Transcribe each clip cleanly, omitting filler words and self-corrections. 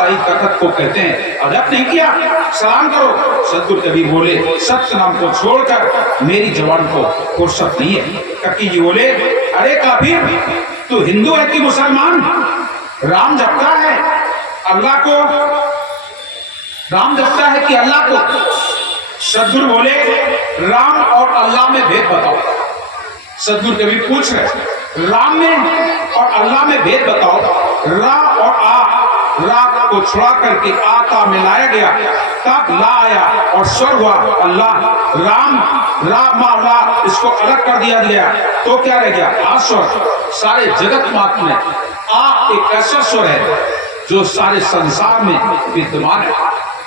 बादशाही तखत को कहते हैं, अदब नहीं किया, सलाम करो। सदगुरु कबीर बोले, सत्य नाम को छोड़कर मेरी जवान को फुर्सत नहीं है। ककी जी बोले, अरे काफिर, तू हिंदू है कि मुसलमान? राम जपता है अल्लाह को, राम जपता है कि अल्लाह को? सदगुरु बोले, राम और अल्लाह में भेद बताओ। सदगुरु कबीर पूछ रहे, राम में और अल्लाह में भेद बताओ। रा और आ, रा को छुड़ा करके आ का मिलाया गया, तब ला आया और स्वर हुआ अल्लाह। राम रा इसको अलग कर दिया गया तो क्या रह गया? आ स्वर। सारे जगत मात्र में आ एक ऐसा स्वर है जो सारे संसार में विद्यमान है।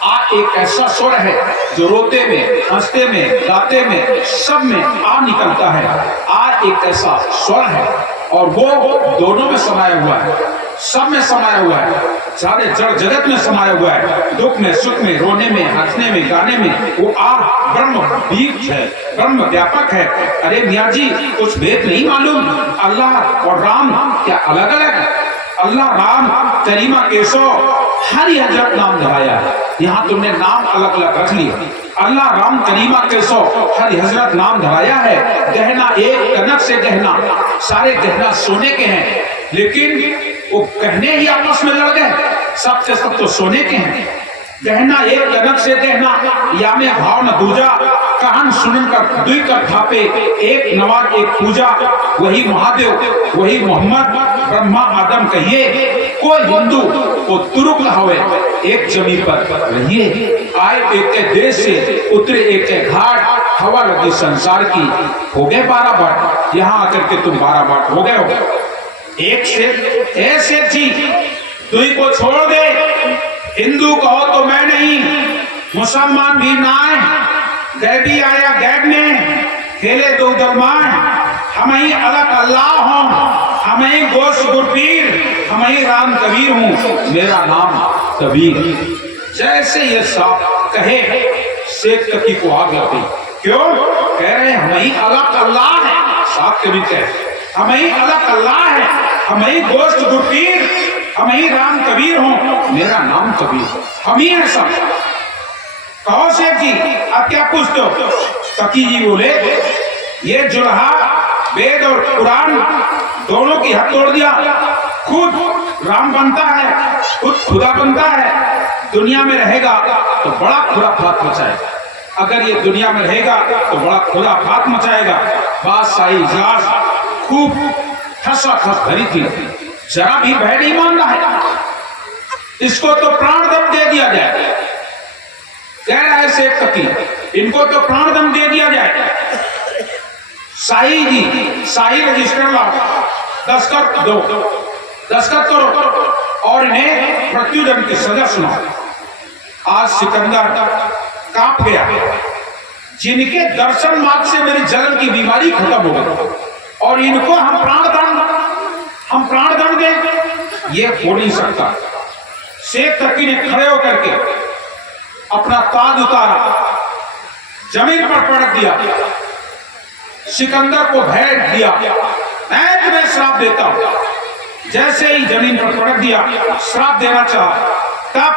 आ एक ऐसा स्वर है जो रोते में, हंसते में, गाते में, सब में आ निकलता है। आ एक ऐसा स्वर है और वो दोनों में समाया हुआ है, सब में समाया हुआ है, सारे जड़ जगत में समाया हुआ है। दुख में, सुख में, रोने में, हंसने में, गाने में वो आ ब्रह्म बीज है, ब्रह्म व्यापक है। अरे मियाँ जी, कुछ भेद नहीं मालूम? अल्लाह और राम क्या अलग अलग? अल्लाह राम करीमा केशो हरि हजरत नाम धराया, यहाँ तुमने नाम अलग अलग रख लिया। अल्लाह राम करीमा केशो हरि हजरत नाम धराया है। गहना एक कनक से गहना, सारे गहना सोने के हैं, लेकिन वो गहने ही आपस में लड़ गए। सब के सब तो सोने के हैं। गहना एक कनक से गहना, या में भाव न दूजा, कहन सुनन कर दुई कर थापे, एक नवाज एक पूजा। वही महादेव, वही मोहम्मद, ब्रह्मा आदम कहिए। कोई हिंदू को तुरुक न होवे, एक जमीन पर रहिए। आए एक देश से, उतरे एक घाट, हवा लगी संसार की, हो गए 12 बाट। यहाँ आकर के तुम 12 बाट हो गए हो। एक से ऐसे जी दुई को छोड़ दे, हिंदू कहो तो मैं नहीं, मुसलमान भी ना आए, गैबी आया गैब में, खेले दो दरमान। हम ही अलग अल्लाह हों, हम ही गोश गुरपीर, हम ही राम कबीर हूँ, मेरा नाम कबीर। जैसे ये साफ कहे, शेख तकी को आग लग गई। क्यों? कह रहे हम ही अलग अल्लाह है। साफ कबीर कहे, हम ही अलग अल्लाह है, हम ही गोश्त गुरपीर, हम ही राम कबीर हूँ, मेरा नाम कबीर। हम ही है सब। कहो शेख जी, अब क्या पूछते हो? तकी जी बोले, ये जुल्हा वेद और कुरान दोनों की हद तोड़ दिया। खुद राम बनता है, खुद खुदा बनता है। दुनिया में रहेगा तो बड़ा खुराफात मचाएगा। अगर ये दुनिया में रहेगा तो बड़ा खुराफात मचाएगा। बादशाही इजलास खूब ठसा ठस भरी थी, जरा भी भय नहीं मान रहा है। इसको तो प्राण दम दे दिया जाए, कह रहा है शेख तकी, इनको तो प्राण दम दे दिया जाए। शाही जी, शाही रजिस्टर लाओ, दस्तखत दो, दस्तखत करो और इन्हें मृत्युदंड की सजा सुनाओ। आज सिकंदर कांप गया। जिनके दर्शन मात्र से मेरी जलन की बीमारी खत्म हो गई और इनको हम प्राण दंड दें, ये हो नहीं सकता। शेख तकी ने खड़े होकर के अपना ताज उतारा, जमीन पर पटक दिया, सिकंदर को भय दिया, मैं तुम्हें श्राप देता हूं। जैसे ही जमीन पर पटक दिया, श्राप देना चाहा, तब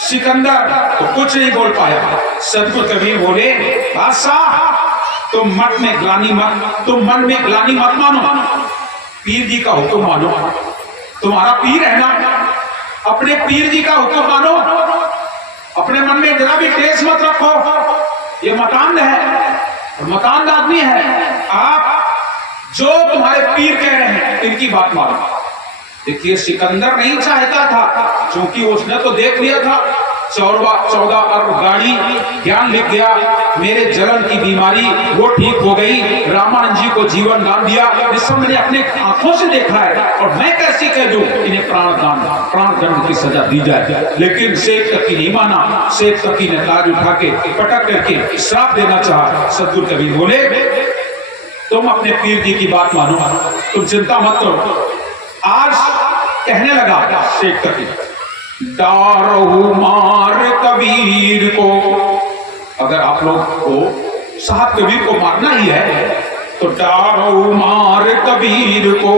सिकंदर तो कुछ नहीं बोल पाया। सदगुरु कबीर बोले, बादशाह तुम मन में ग्लानि मत मानो, पीर जी का हुक्म मानो। तुम्हारा पीर है ना, अपने पीर जी का हुक्म मानो। अपने मन में जरा भी क्लेश मत रखो। ये मकान है, मकान आदमी है। आप जो तुम्हारे पीर कह रहे हैं इनकी बात मानो। देखिए, सिकंदर नहीं चाहता था, क्योंकि उसने तो देख लिया था 14 अरब गाड़ी, ज्ञान लिख गया, मेरे जलन की बीमारी वो ठीक हो गई, रामानंद जी को जीवन दान दिया। इस सब मैंने अपने आंखों से देखा है और मैं कैसे कह दूं इन्हें प्राण दंड की सजा दी जाए। लेकिन शेख तकी नहीं माना। शेख तकी ने ताज उठा के पटक करके श्राप देना चाहा। सदगुरु कबीर बोले, तुम अपने पीर जी की बात मानो, तुम चिंता मत करो। आज कहने लगा शेख तकी, डारो मार कबीर को। अगर आप लोग को साहब कबीर को मारना ही है तो डारो मार कबीर को,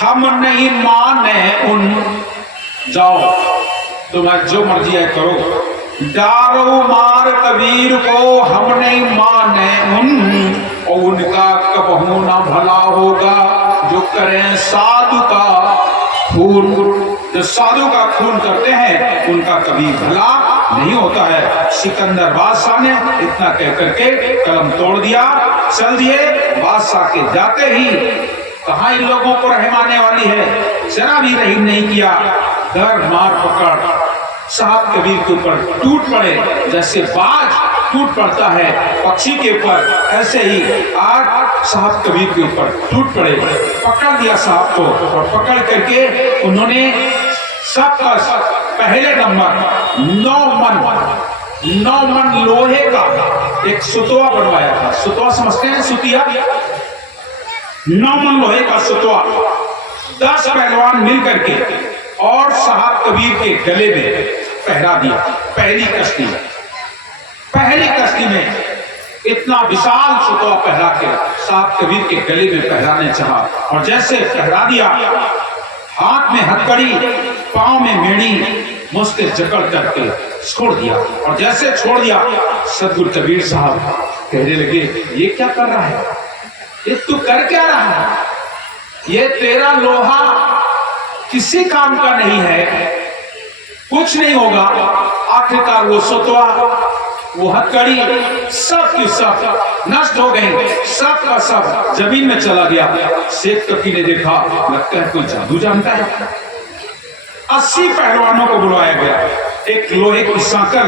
हम नहीं माने उन जाओ तुम्हें जो मर्जी है करो, डारो मार कबीर को हम नहीं माने और उनका कबहू ना भला होगा जो करें साधु का खून। जो साधु का खून करते हैं उनका कभी भला नहीं होता है। सिकंदर बादशाह ने इतना कह करके कलम तोड़ दिया, चल दिए। बादशाह के जाते ही कहाँ इन लोगों को रहम आने वाली है, जरा भी रहीम नहीं किया। डर मार पकड़ साहब कबीर के ऊपर टूट पड़े, जैसे बाज टूट पड़ता है पक्षी के ऊपर, ऐसे ही आज साहब कबीर के ऊपर टूट पड़े। पकड़ दिया साहब को और पकड़ करके उन्होंने सबका पहले नंबर 9 मन लोहे का एक सुतवा बनवाया था। सुतवा समझते हैं, सुतिया, 9 मन लोहे का सुतवा 10 पहलवान मिल करके और साहब कबीर के गले में पहरा दिया। पहली कश्ती में इतना विशाल सुतवा पहरा के साहब कबीर के गले में पहराने चाहा और जैसे पहरा दिया, हाथ में हथकड़ी, पांव में मेड़ी, मुझसे जकड़ करके छोड़ दिया। और जैसे छोड़ दिया, सदगुरु कबीर साहब कहने लगे, ये क्या कर रहा है, ये तू कर क्या रहा है, ये तेरा लोहा किसी काम का नहीं है, कुछ नहीं होगा। आखिरकार वो सुतवा, वो हथकड़ी सब की सब नष्ट हो गई, सब का सब जमीन में चला गया। शेख कपी ने देखा, लगता है कोई जादू जानता है। 80 पहलवानों को बुलवाया गया, एक लोहे की सांकल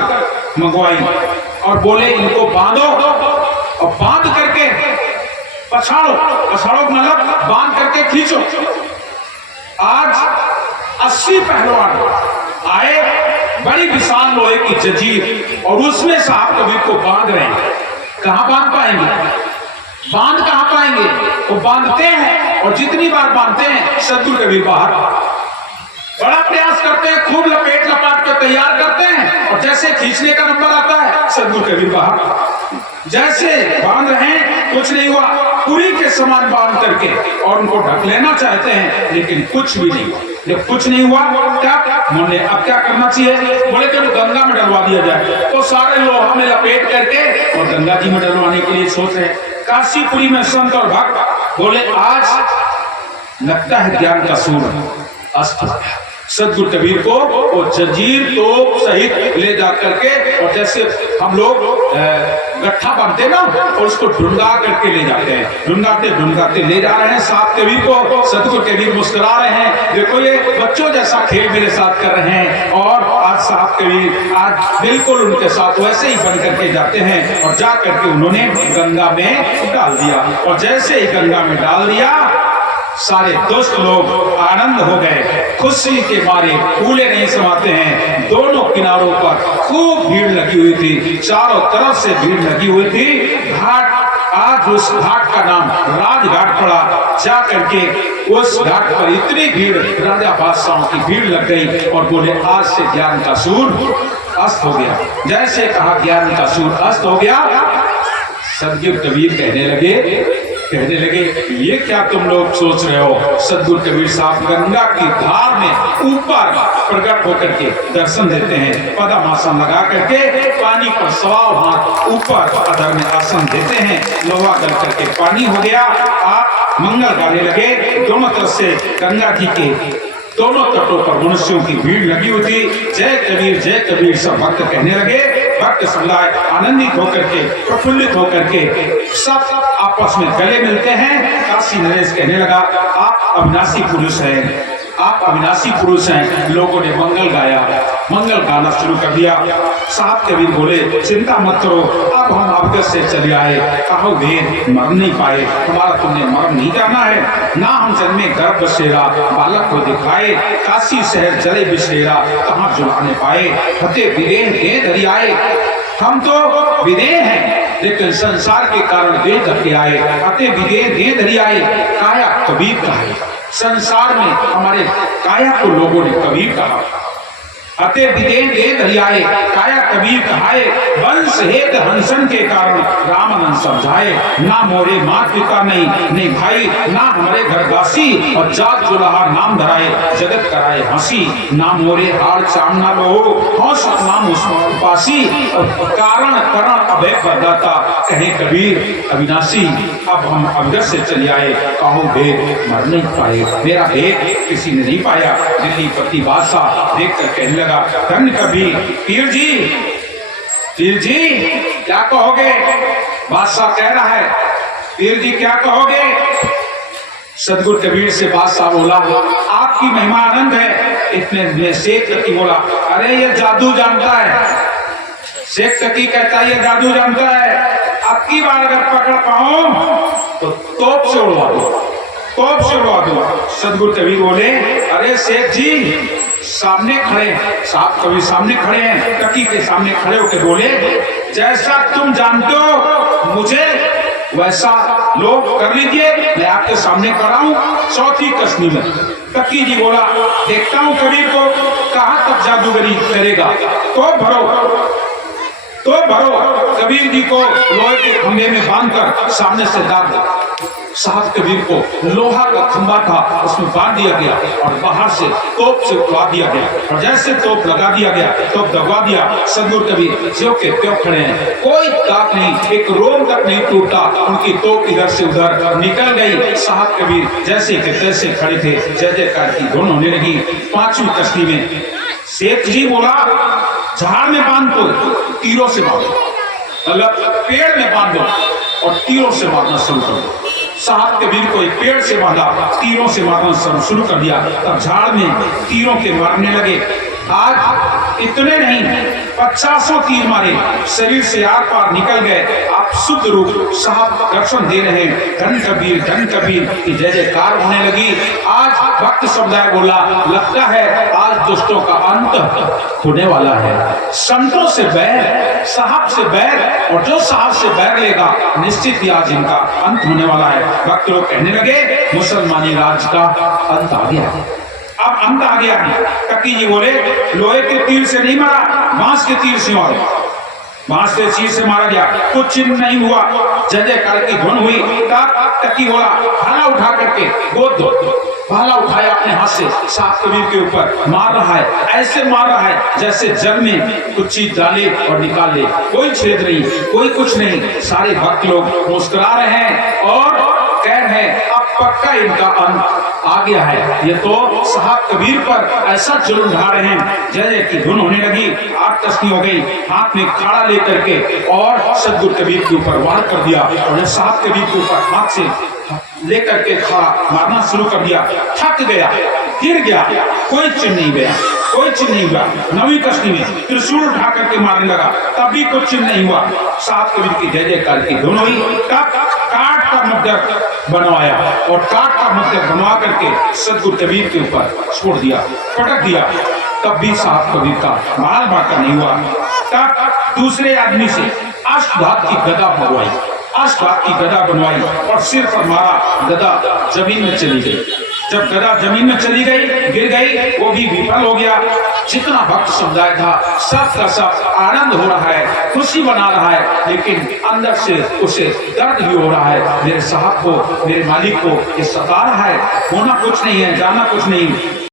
मंगवाई और बोले इनको बांधो और बांध करके पछाड़ो मतलब बांध करके खींचो। आज 80 पहलवान आए, बड़ी विशाल लोहे की जंजीर और उसमें साहब कबीर को बांध रहे हैं। कहां बांध पाएंगे, बांध कहां पाएंगे, वो बांधते हैं और जितनी बार बांधते हैं सदगुरु कबीर बाहर बड़ा प्रयास करते हैं, खूब लपेट लपाट कर तैयार करते हैं और जैसे खींचने का नंबर आता है सदगुरु कबीर बाहर। जैसे बांध रहे हैं, कुछ नहीं हुआ, पूरी के समान बांध करके और उनको ढक लेना चाहते हैं, लेकिन कुछ भी नहीं हुआ। जब कुछ नहीं हुआ क्या बोले, अब क्या करना चाहिए, बोले चलो गंगा में डलवा दिया जाए। तो सारे लोहा में लपेट करके और गंगा जी में डलवाने के लिए सोच रहे। काशीपुरी में संत और भक्त बोले, आज लगता है ज्ञान का सूर्य अस्त हो गया। सदगुरु कबीर को वो जंजीर तोप सहित ले जा करके और जैसे हम लोग गट्ठा बांधते ना और उसको ढूंढा करके ले जाते हैं, ढूंढाते ले जा रहे हैं साहब कबीर को। सदगुरु कबीर मुस्कुरा रहे हैं, देखो ये बच्चों जैसा खेल मेरे साथ कर रहे हैं। और आज साहब कबीर आज बिल्कुल उनके साथ वैसे ही बन करके जाते हैं और जा करके उन्होंने गंगा में डाल दिया। और जैसे ही गंगा में डाल दिया, सारे दुष्ट लोग आनंद हो गए, खुशी के मारे फूले नहीं समाते हैं। दोनों किनारों पर खूब भीड़ लगी हुई थी, चारों तरफ से भीड़ लगी हुई थी। घाट, आज उस घाट का नाम राजघाट पड़ा। जा करके उस घाट पर इतनी भीड़, राजा बादशाहों की भीड़ लग गई और बोले, आज से ज्ञान का सूर्य अस्त हो गया। जैसे कहा ज्ञान का सूर्य अस्त हो गया, सदगुरु कबीर कहने लगे ये क्या तुम लोग सोच रहे हो। सदगुरु कबीर साहब गंगा की धार में ऊपर प्रकट होकर के दर्शन देते हैं, पद्मासन लगा करके पानी पर सवार हाथ ऊपर अधर में आसन देते हैं। लोहा गल करके पानी हो गया। आप मंगल गाने लगे। दोनों तरफ से गंगा जी के दोनों तटों पर मनुष्यों की भीड़ लगी हुई थी। जय कबीर सब भक्त कहने लगे। भक्त समुदाय आनंदित होकर के, प्रफुल्लित होकर के सब आपस में गले मिलते हैं। काशी नरेश कहने लगा, आप अविनाशी पुरुष हैं, आप अविनाशी पुरुष हैं। लोगों ने मंगल गाया, मंगल गाना शुरू कर दिया। साहब कबीर बोले, चिंता मत करो, अब हम आपके से चले आए, कहो वेद मर नहीं पाए, हमारा तुमने मर नहीं जाना है। ना हम जन्मे गर्भ बसेरा, बालक को दिखाए, काशी शहर जले बिसेरा, कहाँ जुलाने पाए। फतेह विदेह दे दरियाए, हम तो विदेह हैं लेकिन संसार के कारण देह धके आए। फतेह विदेह दे दरियाए, काया कबीर कहा। संसार में हमारे काया को लोगों ने कबीर कहा। अते विदेन दे दरियाए, काया कबीर कहाए, वंश हेत हंसन के कारण रामानंद समझाए। ना मोरे मात पिता नहीं भाई, ना हमारे घरवासी, और जात जुलाहा नाम धराए, जगत कराए हंसी। ना मोरे हार चामना लो, हौस नाम उपासी, कारण करण अभय प्रदाता, कहे कबीर अविनाशी। अब हम अवगत से चले आए, कहो भेद मर नहीं पाए, मेरा भेद किसी ने नहीं पाया। दिल्ली पति बादशाह देख कर कहने लगा, धन कबीर, पीर जी क्या कहोगे? बादशाह कह रहा है, पीर जी क्या कहोगे? सदगुरु कबीर से बादशाह बोला, आपकी महिमा आनंद है। इतने में शेख तकी बोला, अरे ये जादू जानता है। शेख तकी कहता है, ये जादू जानता है, अब की बार अगर पकड़ पाऊं तो तोप से उड़वा दो। सदगुरु कबीर बोले, अरे शेख जी सामने खड़े हैं, साहब कबीर सामने खड़े हैं, तकी के सामने खड़े होकर बोले, जैसा तुम जानते हो मुझे वैसा लोग कर लीजिए, मैं आपके सामने कराऊं चौथी कसनी में। तकी जी बोला, देखता हूं कबीर को कहां तक जादूगरी करेगा, तो भरो। कबीर जी को लोहे के खंभे में बांधकर सामने से दाग दो। साहब कबीर को लोहा का खंभा था, उसमें बांध दिया गया और बाहर से तोप से उठवा दिया गया, और जैसे तोप लगा दिया गया, तोप दबा दिया। सदगुरु कबीर ज्यों के त्यों खड़े हैं, कोई दाग नहीं, एक रोम तक नहीं टूटा। उनकी तोप इधर से उधर निकल गई। साहब कबीर जैसे के तैसे खड़े थे, जय जयकार की धुन होने लगी। पांचवी कश्ती में शेख जी बोला, झाड़ में बांध दो, तीरों से मारो, मतलब पेड़ में बांध दो और तीरों से मारना शुरू कर दो। साहब कबीर को एक पेड़ से बांधा, तीरों से मारना शुरू कर दिया। तब झाड़ में तीरों के मारने लगे। आज इतने नहीं, 50 तीर मारे, शरीर से आर पार निकल गए। आप शुद्ध रूप साहब दर्शन दे रहे हैं। धन कबीर की जय जयकार होने लगी। आज भक्त समुदाय बोला, लगता है आज दुष्टों का अंत होने वाला है। संतों से बैर, साहब से बैर, और जो साहब से बैर लेगा निश्चित ही आज इनका अंत होने वाला है। भक्त लोग कहने लगे, मुसलमानी राज का अंत आ गया, अब अंत आ गया है। ककी जी बोले, लोहे के तीर से नहीं मारा, बांस के तीर से मारो। बांस के तीर से मारा गया, कुछ चिन्ह नहीं हुआ। जय जयकार की धुन हुई। तब ककी बोला, भाला उठा करके गोद दो। भाला उठाया अपने हाथ से, साहब कबीर के ऊपर मार रहा है, ऐसे मार रहा है जैसे जग में कुछ चीज डाले और निकाल ले। कोई छेद नहीं, कोई कुछ नहीं। सारे भक्त लोग मुस्कुरा रहे हैं और कह रहे हैं, अब पक्का इनका अंत आ गया है। ये तो साहब कबीर पर ऐसा जुल्म ढा रहे हैं। जय जय की धुन होने लगी। 8 कश्ती हो गई। हाथ में खाड़ा लेकर के और सदगुरु कबीर के ऊपर वार कर दिया, और साहब कबीर के ऊपर हाथ से लेकर के खाड़ा मारना शुरू कर दिया। थक गया, गिर गया, कोई चिन्ह नहीं गया, कोई चिन्ह नहीं हुआ। 9वीं कश्ती में त्रिशूल उठा करके मारने लगा, तब भी कुछ चिन्ह नहीं हुआ। साहब कबीर की जय जयकार की धुन हुई। तब काट का मध्यक बनवाया, और काट का मध्यक बनवा करके सदगुरु कबीर के ऊपर छोड़ दिया, पटक दिया। तब भी साहब कबीर का माल बांका नहीं हुआ। तब दूसरे आदमी से अष्टधात की गदा बनवाई, अष्टधात की गदा बनवाई और सिर पर मारा। गदा जमीन में चली गई। जब गदा जमीन में चली गई, गिर गई, वो भी विफल हो गया। जितना भक्त समुदाय था सब का सब आनंद हो रहा है, खुशी मना रहा है, लेकिन अंदर से उसे दर्द भी हो रहा है। मेरे साहब को, मेरे मालिक को ये सता रहा है। होना कुछ नहीं है, जाना कुछ नहीं।